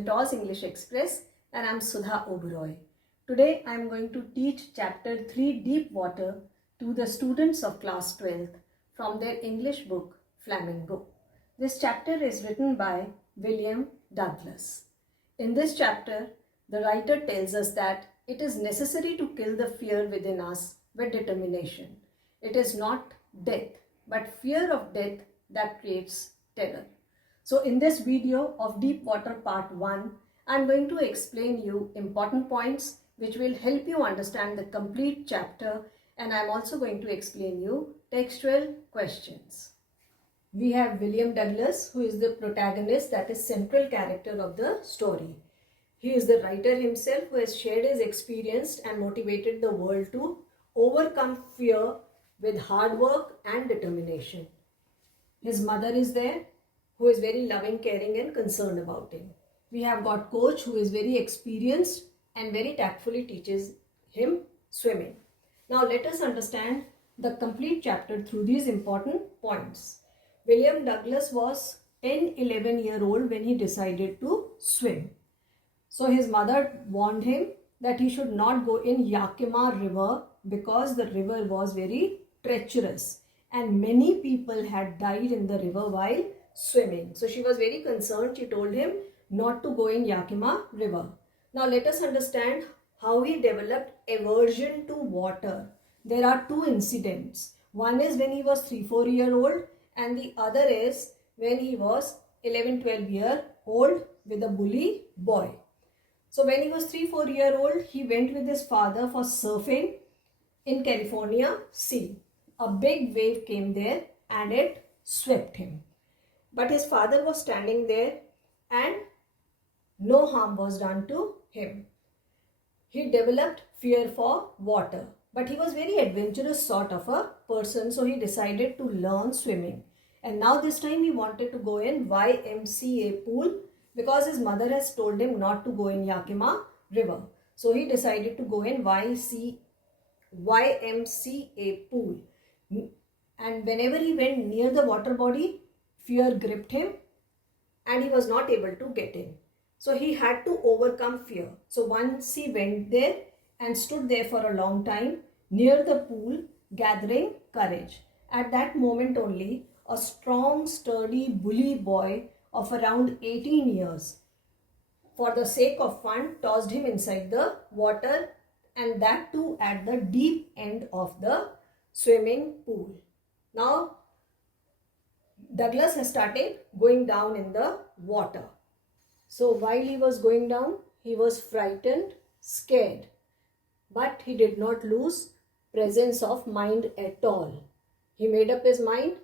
Mentor's English Express, and I'm Sudha Oberoi. Today I'm going to teach Chapter 3 Deep Water to the students of Class 12 from their English book Flamingo. This chapter is written by William Douglas. In this chapter, the writer tells us that it is necessary to kill the fear within us with determination. It is not death, but fear of death that creates terror. So in this video of Deep Water Part 1, I am going to explain you important points which will help you understand the complete chapter, and I am also going to explain you textual questions. We have William Douglas, who is the protagonist, that is central character of the story. He is the writer himself who has shared his experience and motivated the world to overcome fear with hard work and determination. His mother is there, who is very loving, caring and concerned about him. We have got coach who is very experienced and very tactfully teaches him swimming. Now let us understand the complete chapter through these important points. William Douglas was 10-11-year-old when he decided to swim. So his mother warned him that he should not go in Yakima River because the river was very treacherous and many people had died in the river while swimming. So she was very concerned. She told him not to go in Yakima River. Now let us understand how he developed aversion to water. There are two incidents. One is when he was 3-4 year old and the other is when he was 11-12 year old with a bully boy. So when he was 3-4 year old, he went with his father for surfing in California Sea. A big wave came there and it swept him. But his father was standing there and no harm was done to him. He developed fear for water, but he was very adventurous sort of a person, so he decided to learn swimming. And now this time he wanted to go in YMCA pool because his mother has told him not to go in Yakima River. So he decided to go in YMCA pool. And whenever he went near the water body, fear gripped him and he was not able to get in. So he had to overcome fear. So once he went there and stood there for a long time near the pool, gathering courage. At that moment only, a strong, sturdy bully boy of around 18 years, for the sake of fun, tossed him inside the water, and that too at the deep end of the swimming pool. Now, Douglas has started going down in the water. So while he was going down, he was frightened, scared, but he did not lose presence of mind at all. He made up his mind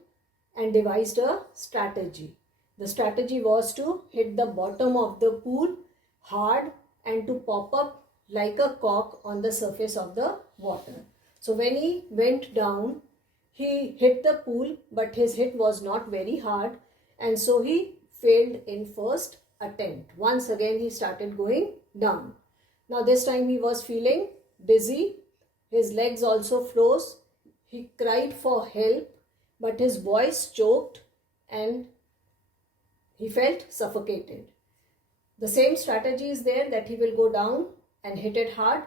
and devised a strategy. The strategy was to hit the bottom of the pool hard and to pop up like a cork on the surface of the water. So when he went down, he hit the pool, but his hit was not very hard, and so he failed in first attempt. Once again he started going down. Now this time he was feeling dizzy, his legs also froze, he cried for help, but his voice choked and he felt suffocated. The same strategy is there, that he will go down and hit it hard,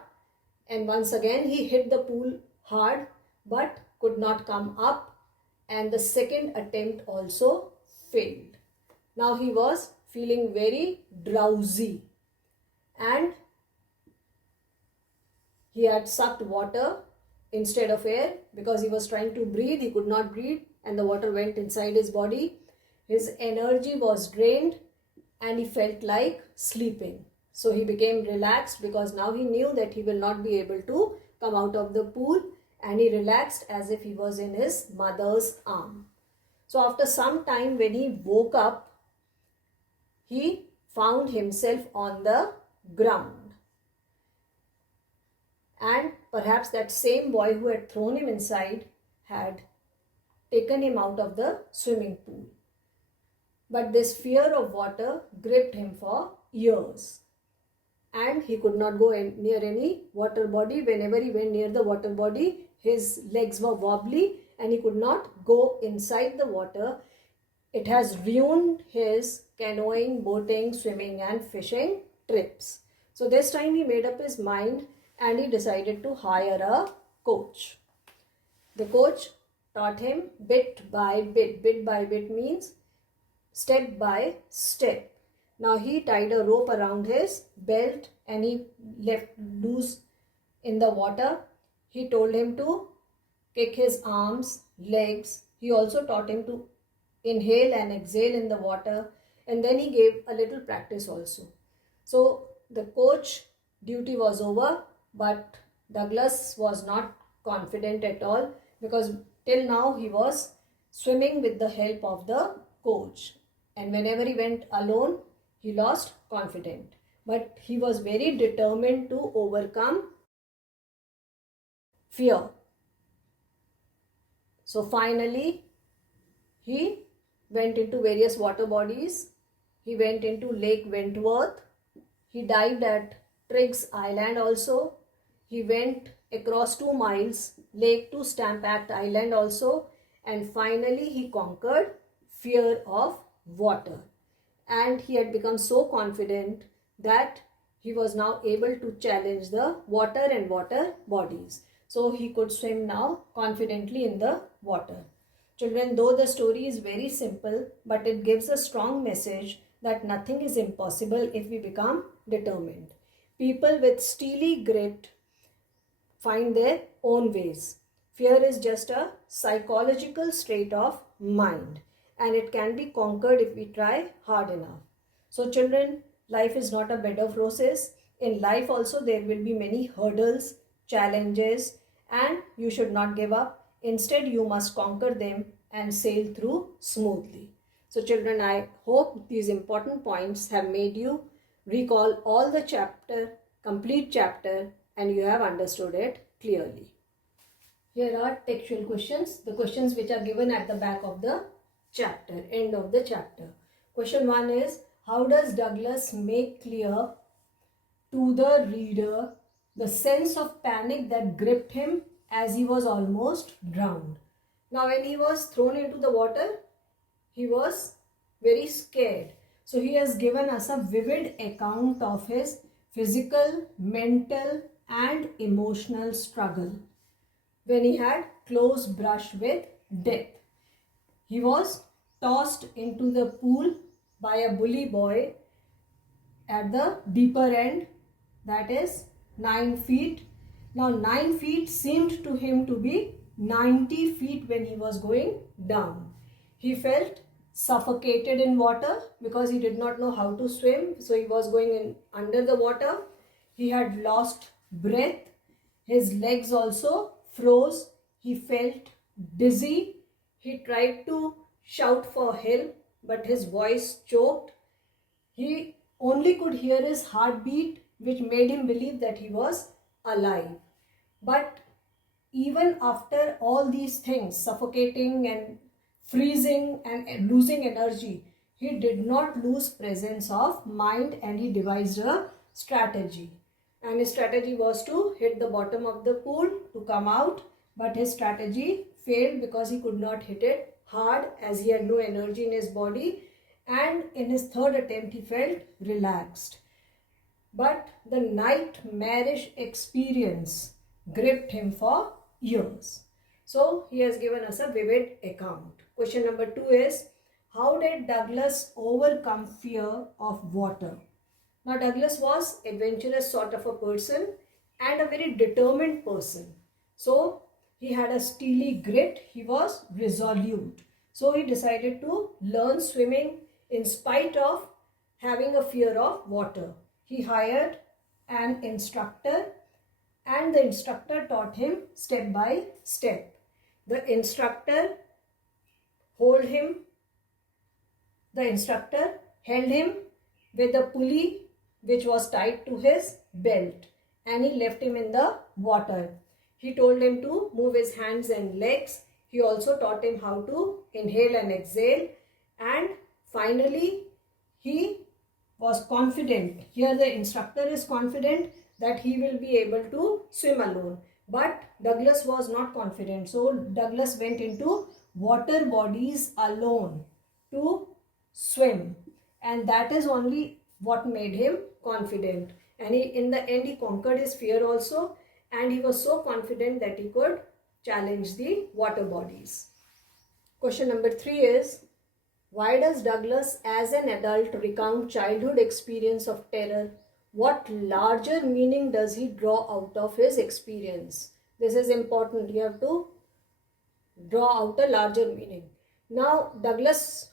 and once again he hit the pool hard but could not come up, and the second attempt also failed. Now he was feeling very drowsy and he had sucked water instead of air because he was trying to breathe. He could not breathe and the water went inside his body. His energy was drained and he felt like sleeping. So he became relaxed because now he knew that he will not be able to come out of the pool, and he relaxed as if he was in his mother's arm. So after some time, when he woke up, he found himself on the ground. And perhaps that same boy who had thrown him inside had taken him out of the swimming pool. But this fear of water gripped him for years. And he could not go near any water body. Whenever he went near the water body, his legs were wobbly and he could not go inside the water. it has ruined his canoeing, boating, swimming and fishing trips. So this time he made up his mind and he decided to hire a coach. The coach taught him bit by bit. Bit by bit means step by step. Now he tied a rope around his belt and he left loose in the water. He told him to kick his arms, legs. He also taught him to inhale and exhale in the water, and then he gave a little practice also. So the coach duty was over, but Douglas was not confident at all because till now he was swimming with the help of the coach, and whenever he went alone he lost confidence. But he was very determined to overcome fear. So finally he went into various water bodies. He went into Lake Wentworth. He dived at Triggs Island also. He went across 2 miles, lake to Stampact Island also. And finally he conquered fear of water. And he had become so confident that he was now able to challenge the water and water bodies. So he could swim now confidently in the water. Children, though the story is very simple, but it gives a strong message that nothing is impossible if we become determined. People with steely grit find their own ways. Fear is just a psychological state of mind, and it can be conquered if we try hard enough. So children, life is not a bed of roses. In life also there will be many hurdles, challenges, and you should not give up. Instead, you must conquer them and sail through smoothly. So children, I hope these important points have made you recall all the chapter, complete chapter, and you have understood it clearly. Here are textual questions, the questions which are given at the back of the chapter, end of the chapter. Question 1 is, how does Douglas make clear to the reader the sense of panic that gripped him as he was almost drowned? Now when he was thrown into the water, he was very scared. So he has given us a vivid account of his physical, mental and emotional struggle when he had close brush with death. He was tossed into the pool by a bully boy at the deeper end, that is 9 feet. Now 9 feet seemed to him to be 90 feet when he was going down. He felt suffocated in water because he did not know how to swim. So he was going in under the water. He had lost breath. His legs also froze. He felt dizzy. He tried to shout for help, but his voice choked. He only could hear his heartbeat, which made him believe that he was alive. But even after all these things, suffocating and freezing and losing energy, he did not lose presence of mind, and he devised a strategy. And his strategy was to hit the bottom of the pool to come out, but his strategy failed because he could not hit it hard as he had no energy in his body, and in his third attempt he felt relaxed. But the nightmarish experience gripped him for years. So he has given us a vivid account. Question number 2 is, how did Douglas overcome fear of water? Now Douglas was adventurous sort of a person and a very determined person. So he had a steely grit. He was resolute. So he decided to learn swimming in spite of having a fear of water. He hired an instructor, and the instructor taught him step by step. The instructor held him with a pulley which was tied to his belt, and he left him in the water. He told him to move his hands and legs. He also taught him how to inhale and exhale, and finally he was confident. Here the instructor is confident that he will be able to swim alone. But Douglas was not confident. So Douglas went into water bodies alone. to swim, and that is only what made him confident. And in the end he conquered his fear also, and he was so confident that he could challenge the water bodies. Question number 3 is, why does Douglas as an adult recount childhood experience of terror? What larger meaning does he draw out of his experience? This is important. You have to draw out a larger meaning. Now, Douglas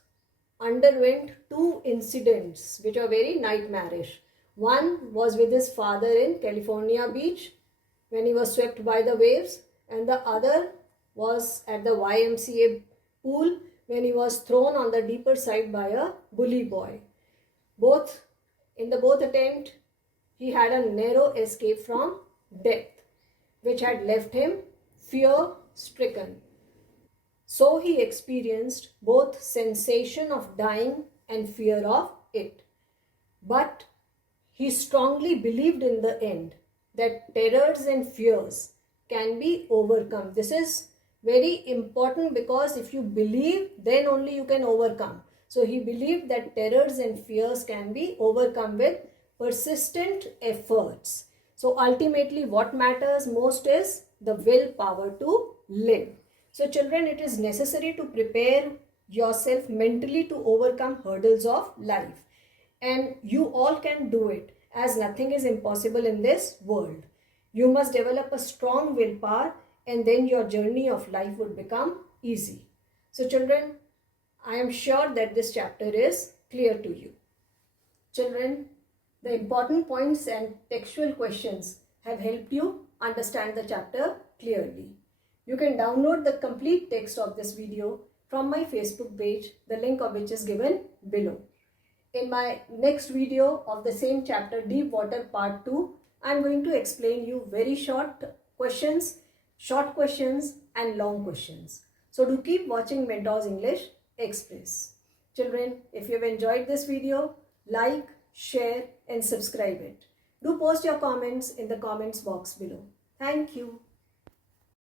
underwent 2 incidents which are very nightmarish. One was with his father in California beach when he was swept by the waves, and the other was at the YMCA pool when he was thrown on the deeper side by a bully boy. In both attempts, he had a narrow escape from death, which had left him fear-stricken. So he experienced both sensation of dying and fear of it. But he strongly believed in the end that terrors and fears can be overcome. This is very important, because if you believe, then only you can overcome. So he believed that terrors and fears can be overcome with persistent efforts. So ultimately what matters most is the willpower to live. So children, it is necessary to prepare yourself mentally to overcome hurdles of life. And you all can do it, as nothing is impossible in this world. You must develop a strong willpower, and then your journey of life would become easy. So children, I am sure that this chapter is clear to you. Children, the important points and textual questions have helped you understand the chapter clearly. You can download the complete text of this video from my Facebook page, the link of which is given below. In my next video of the same chapter, Deep Water Part 2, I am going to explain you very short questions and long questions. So do keep watching Mentors English Express. Children, if you have enjoyed this video, like, share and subscribe it. Do post your comments in the comments box below. Thank you.